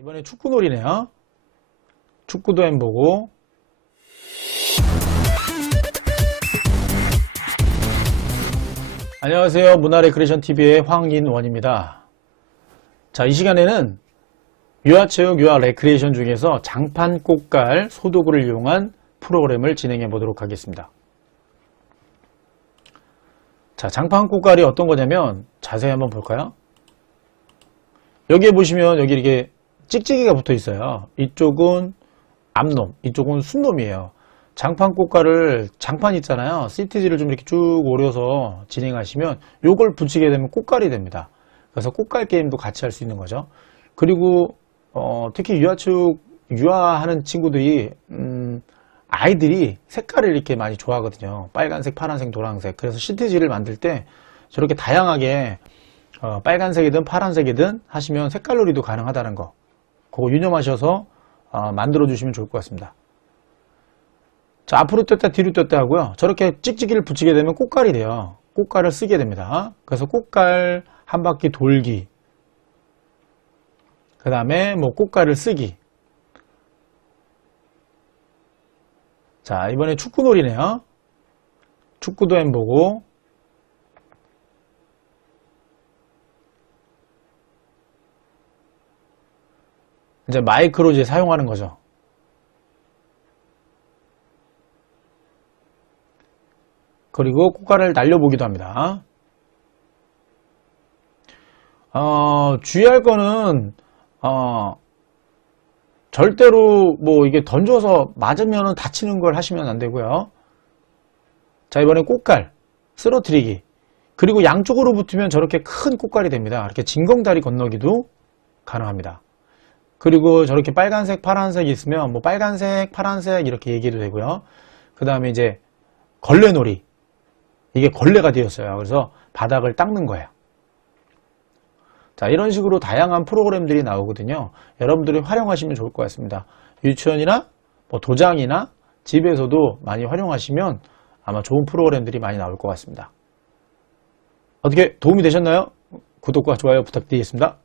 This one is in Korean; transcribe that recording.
이번에 축구놀이네요. 축구도 해보고. 안녕하세요. 문화레크레이션 TV의 황인원입니다. 자, 이 시간에는 유아체육, 유아레크레이션 중에서 장판 꽃갈 소도구를 이용한 프로그램을 진행해 보도록 하겠습니다. 자, 장판 꽃갈이 어떤 거냐면 자세히 한번 볼까요? 여기에 보시면 여기 이렇게 찍찍이가 붙어 있어요. 이쪽은 암놈, 이쪽은 순놈이에요. 장판 꽃갈을 장판 있잖아요. 시트지를 좀 이렇게 쭉 오려서 진행하시면 요걸 붙이게 되면 꽃갈이 됩니다. 그래서 꽃갈 게임도 같이 할 수 있는 거죠. 그리고 어, 특히 유아축 유아하는 친구들이 음, 아이들이 색깔을 이렇게 많이 좋아하거든요. 빨간색, 파란색, 노란색. 그래서 시트지를 만들 때 저렇게 다양하게 어, 빨간색이든 파란색이든 하시면 색깔놀이도 가능하다는 거. 그거 유념하셔서 어, 만들어 주시면 좋을 것 같습니다. 자, 앞으로 떴다 뒤로 떴다 하고요. 저렇게 찍찍이를 붙이게 되면 꽃갈이 돼요. 꽃갈을 쓰게 됩니다. 그래서 꽃갈 한 바퀴 돌기. 그 다음에 뭐 꽃갈을 쓰기. 자, 이번에 축구놀이네요. 축구도 해보고. 이제 마이크로 이제 사용하는 거죠. 그리고 꽃갈을 날려보기도 합니다. 어, 주의할 거는, 어, 절대로 뭐 이게 던져서 맞으면 다치는 걸 하시면 안 되고요. 자, 이번에 꽃갈, 쓰러뜨리기. 그리고 양쪽으로 붙으면 저렇게 큰 꽃갈이 됩니다. 이렇게 징검다리 건너기도 가능합니다. 그리고 저렇게 빨간색, 파란색 있으면 뭐 빨간색, 파란색 이렇게 얘기해도 되고요. 그 다음에 이제 걸레놀이. 이게 걸레가 되었어요. 그래서 바닥을 닦는 거예요. 자, 이런 식으로 다양한 프로그램들이 나오거든요. 여러분들이 활용하시면 좋을 것 같습니다. 유치원이나 뭐 도장이나 집에서도 많이 활용하시면 아마 좋은 프로그램들이 많이 나올 것 같습니다. 어떻게 도움이 되셨나요? 구독과 좋아요 부탁드리겠습니다.